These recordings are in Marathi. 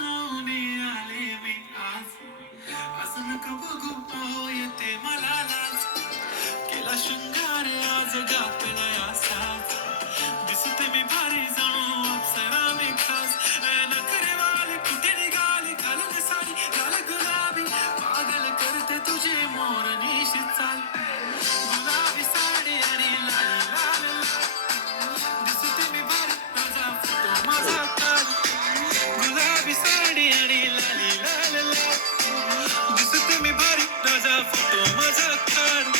लावून आले मी आज. असं नका बघू अहो येते मला लाज. केला शृंगार आज घातलाय असाच. दिसते मी भारी जणू अप्सरा मी खास. नखरेवाली कुठे निघाली घालून साडी लाल गुलाबी. पागल करते तुझी मोरनीशी चाल. गुलाबी साडी आणि लाल लाल लाल. दिसते मी भारी माझा फोटो माझा काढ. गुलाबी साडी आणि लाली लाल लाल. दिसते मी भारी माझा फोटो माझा काढ.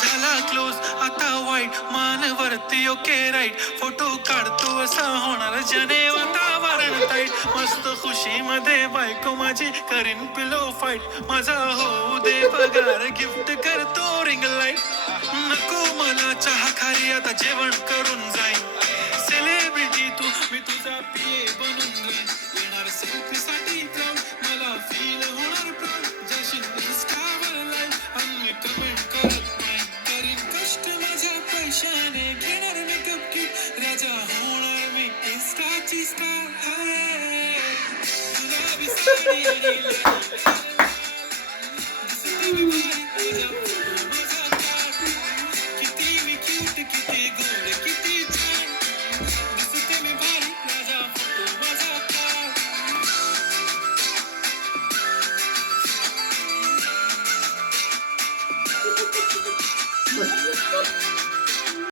झाला क्लोज आता वाईट मानवरती ओके राईट. फोटो काढतो असा होणार जने वातावरण ताईट. मस्त खुशी मध्ये बायको माझी करीन पिलो फाईट. माझा होऊ दे पगार गिफ्ट करतो रिंग लाईट. नको मला चहा खारी आता जेवण करून जाईन. सेलिब्रिटी तू मी तुझा पिये बनून जाईन. येणार सेल्फी साठी जाऊन मला फील होणार प्राऊड. जाशील इंस्टावर लाईव्ह आणि कमेंट करत नाही. करीन कष्ट माझ्या पैशाने घेणार मेकअप किट. राजा होणार मी इंस्टाची स्टार. गुलाबी साडी आणि लाल लाल. दिसते मी भारी माझा फोटो माझा काढ. किती मी क्यूट किती गोड किती छान. दिसते मी भारी माझा फोटो माझा काढ.